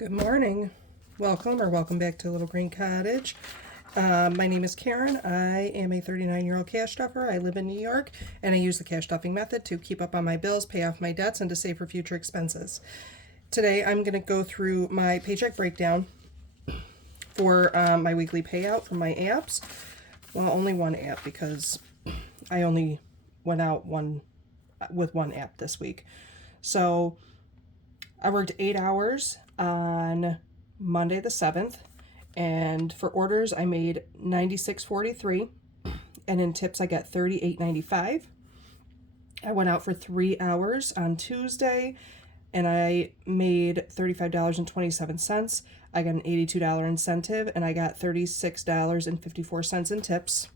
Good morning. Welcome back to Little Green Cottage. My name is Karen. I am a 39-year-old cash stuffer. I live in New York, and I use the cash stuffing method to keep up on my bills, pay off my debts, and to save for future expenses. Today, I'm going to go through my paycheck breakdown for my weekly payout from my apps. Well, only one app because I only went out with one app this week. So I worked 8 hours on Monday the 7th, and for orders I made $96.43, and in tips I got $38.95. I went out for 3 hours on Tuesday and I made $35.27. I got an $82 incentive and I got $36.54 in tips.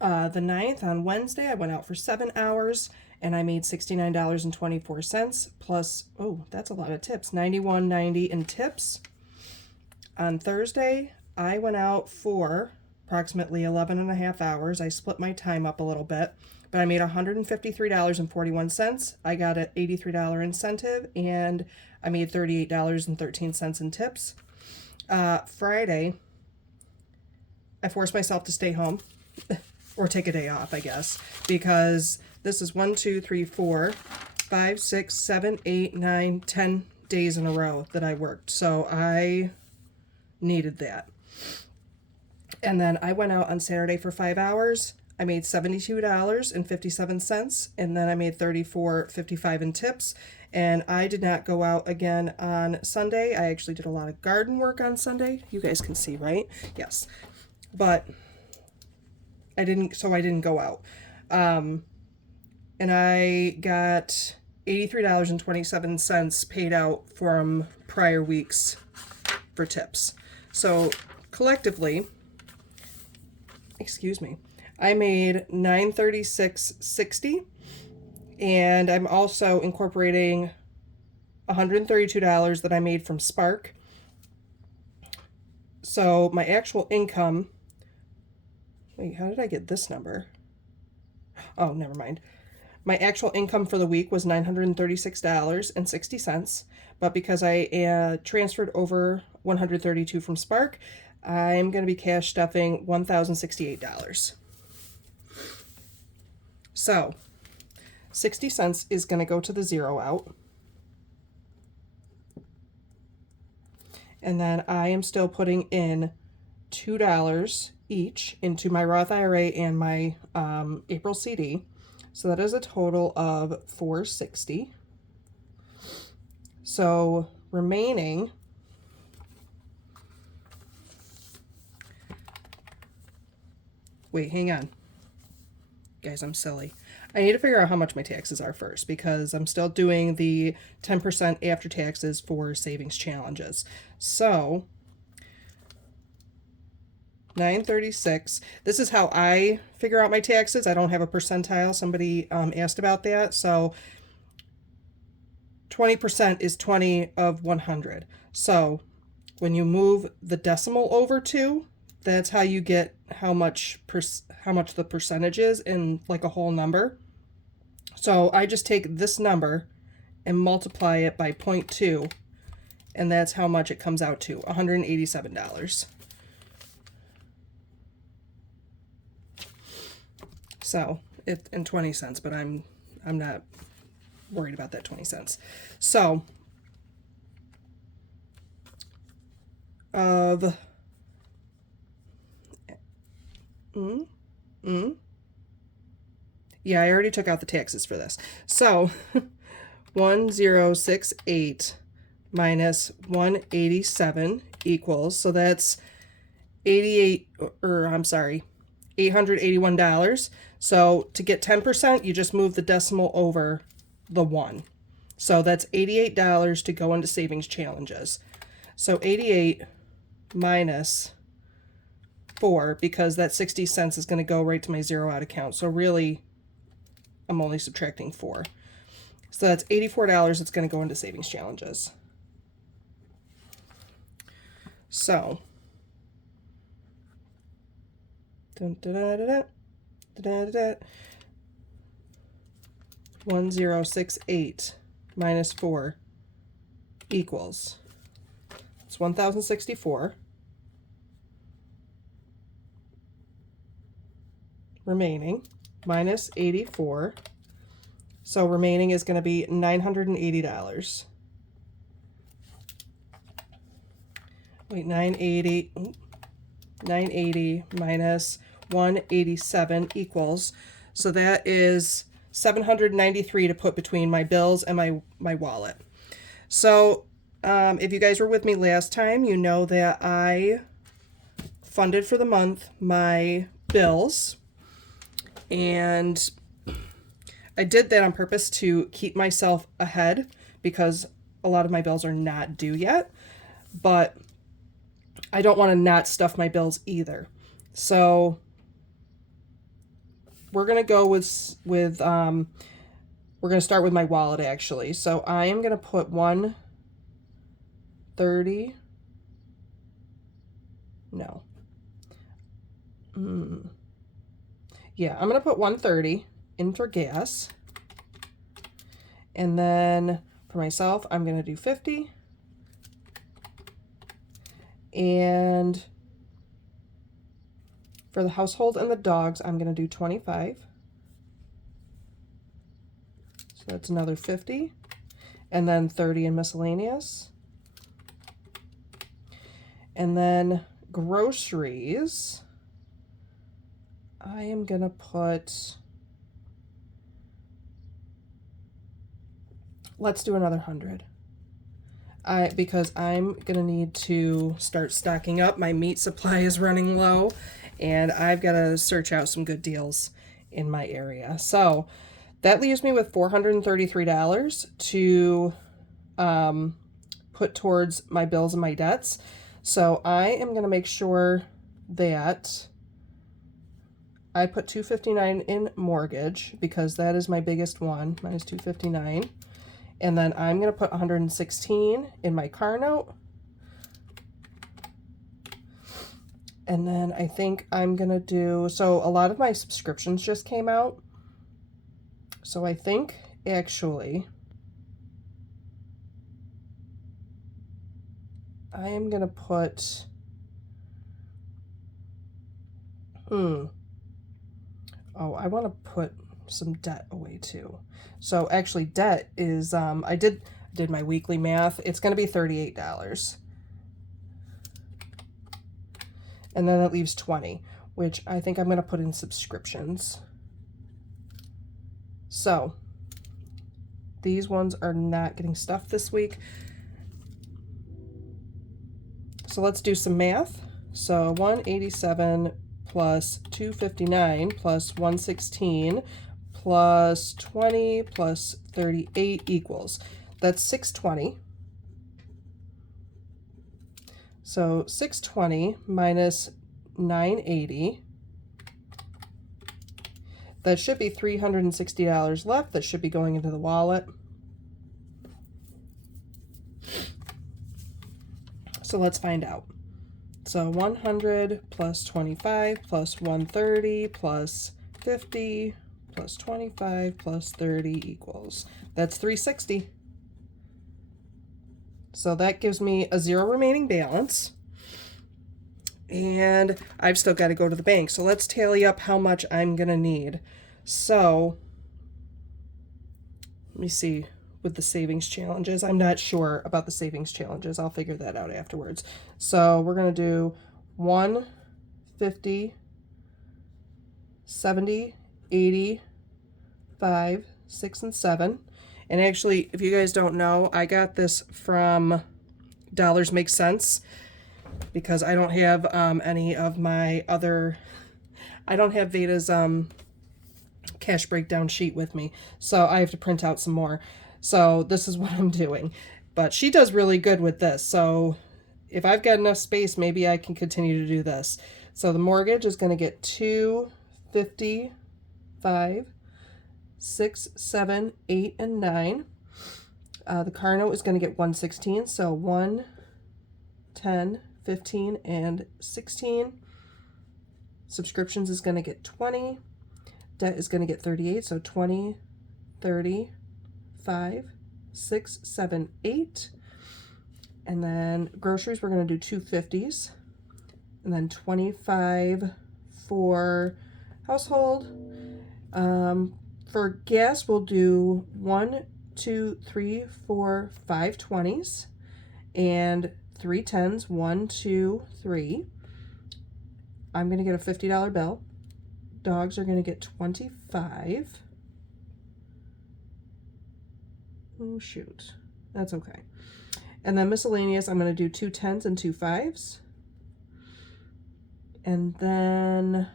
The 9th, on Wednesday, I went out for 7 hours and I made $69.24 plus, oh, that's a lot of tips, $91.90 in tips. On Thursday, I went out for approximately 11 and a half hours. I split my time up a little bit, but I made $153.41. I got an $83 incentive and I made $38.13 in tips. Friday, I forced myself to stay home or take a day off, I guess, because this is 1, 2, 3, 4, 5, 6, 7, 8, 9, 10 days in a row that I worked. So I needed that. And then I went out on Saturday for 5 hours. I made $72.57, and then I made $34.55 in tips. And I did not go out again on Sunday. I actually did a lot of garden work on Sunday. You guys can see, right? Yes. But I didn't go out. And I got $83.27 paid out from prior weeks for tips. So collectively, I made $936.60, and I'm also incorporating $132 that I made from Spark. So my actual income, wait, how did I get this number? Oh, never mind. My actual income for the week was $936.60, but because I transferred over $132 from Spark, I'm going to be cash stuffing $1,068. So 60 cents is going to go to the zero out. And then I am still putting in $2 each into my Roth IRA and my April CD. So that is a total of $460. So remaining, wait, hang on. Guys, I'm silly. I need to figure out how much my taxes are first because I'm still doing the 10% after taxes for savings challenges. So $936. This is how I figure out my taxes. I don't have a percentile. Somebody asked about that. So 20% is 20 of 100. So when you move the decimal over 2, that's how you get how much the percentage is in like a whole number. So I just take this number and multiply it by 0.2, and that's how much it comes out to, $187. So it in 20 cents, but I'm not worried about that 20 cents. So of yeah, I already took out the taxes for this. So 1068 minus 187 equals, so that's $881. So to get 10%, you just move the decimal over the 1. So that's $88 to go into savings challenges. So 88 minus 4, because that 60 cents is going to go right to my zero out account. So really, I'm only subtracting 4. So that's $84 that's going to go into savings challenges. So 1068 minus 4 equals, it's 1,064 remaining minus 84. So remaining is going to be $980. Wait, 980 minus 187 equals, so that is 793 to put between my bills and my wallet. So if you guys were with me last time, you know that I funded for the month my bills, and I did that on purpose to keep myself ahead because a lot of my bills are not due yet, but I don't want to not stuff my bills either. So we're going to go with we're going to start with my wallet actually. So I am going to put 130. No. Yeah, I'm going to put 130 in for gas. And then for myself, I'm going to do 50. And for the household and the dogs, I'm going to do 25. So that's another 50. And then 30 in miscellaneous. And then groceries, I am going to put, let's do another 100. Because I'm going to need to start stocking up. My meat supply is running low, and I've got to search out some good deals in my area. So that leaves me with $433 to put towards my bills and my debts. So I am going to make sure that I put $259 in mortgage because that is my biggest one, minus $259. And then I'm going to put $116 in my car note. And then I think I'm going to do, so a lot of my subscriptions just came out. So I think actually I am going to put, oh, I want to put some debt away too. So actually debt is, I did my weekly math. It's going to be $38. And then that leaves 20, which I think I'm going to put in subscriptions. So these ones are not getting stuffed this week. So let's do some math. So 187 plus 259 plus 116 plus 20 plus 38 equals, that's 620. So 620 minus 980, that should be $360 left. That should be going into the wallet. So let's find out. So 100 plus 25 plus 130 plus 50 plus 25 plus 30 equals, that's 360. So that gives me a zero remaining balance. And I've still got to go to the bank. So let's tally up how much I'm going to need. So let me see with the savings challenges. I'm not sure about the savings challenges. I'll figure that out afterwards. So we're going to do 150, 70, 80, 5, 6, and 7. And actually, if you guys don't know, I got this from Dollars Make Sense because I don't have any of my other, I don't have Veda's cash breakdown sheet with me. So I have to print out some more. So this is what I'm doing. But she does really good with this. So if I've got enough space, maybe I can continue to do this. So the mortgage is going to get $255, 6, 7, 8, and 9. The car note is going to get $116. So 1, 10, 15, and 16. Subscriptions is going to get 20. Debt is going to get 38. So 20, 30, 5, 6, 7, 8. And then groceries, we're going to do 250s. And then 25 for household. For gas, we'll do 1, 2, 3, 4, 5 20s and 3 10s. 1, 2, 3. I'm going to get a $50 bill. Dogs are going to get 25. Oh, shoot. That's okay. And then miscellaneous, I'm going to do 2 10s and 2 5s. And then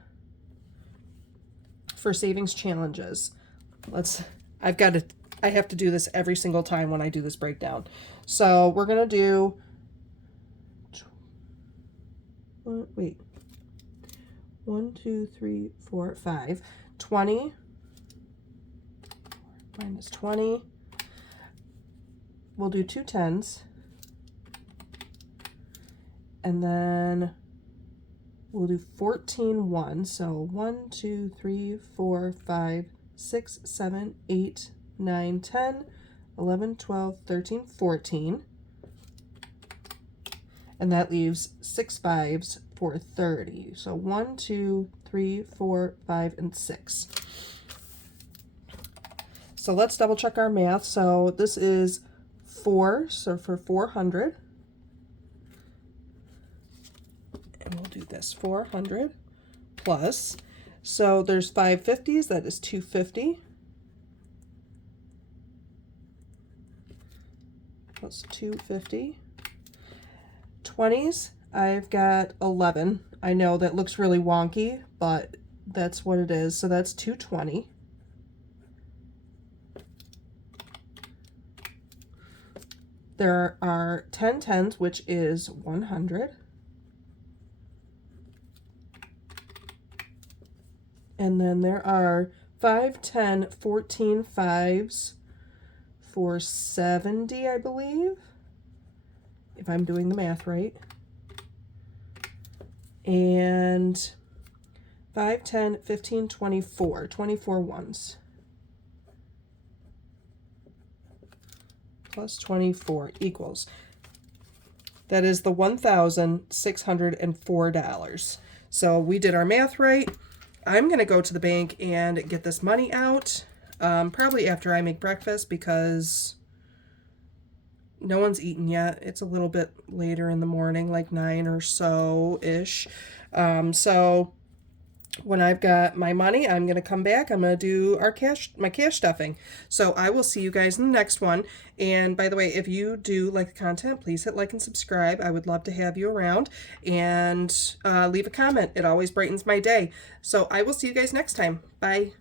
for savings challenges, I have to do this every single time when I do this breakdown. So we're going to do, wait, 1, 2, 3, 4, 5, 20 minus 20. We'll do 2 10s. And then we'll do 14 1. So 1, 2, 3, 4, 5, 6, 7, 8, 9, 10, 11, 12, 13, 14. And that leaves 6 5s for 30. So 1, 2, 3, 4, 5, and 6. So let's double check our math. So this is 4, so for 400. And we'll do this 400 plus. So there's 5 50s, that is 250. Plus 250. 20s, I've got 11. I know that looks really wonky, but that's what it is. So that's 220. There are 10 10s, which is 100. And then there are 5, 10, 14 5s for 70, I believe, if I'm doing the math right. And 5, 10, 15, 24, 24 ones. Plus 24 equals. That is the $1,604. So we did our math right. I'm going to go to the bank and get this money out, probably after I make breakfast because no one's eaten yet. It's a little bit later in the morning, like 9 or so-ish. So when I've got my money, I'm going to come back. I'm going to do my cash stuffing. So I will see you guys in the next one. And by the way, if you do like the content, please hit like and subscribe. I would love to have you around, and leave a comment. It always brightens my day. So I will see you guys next time. Bye.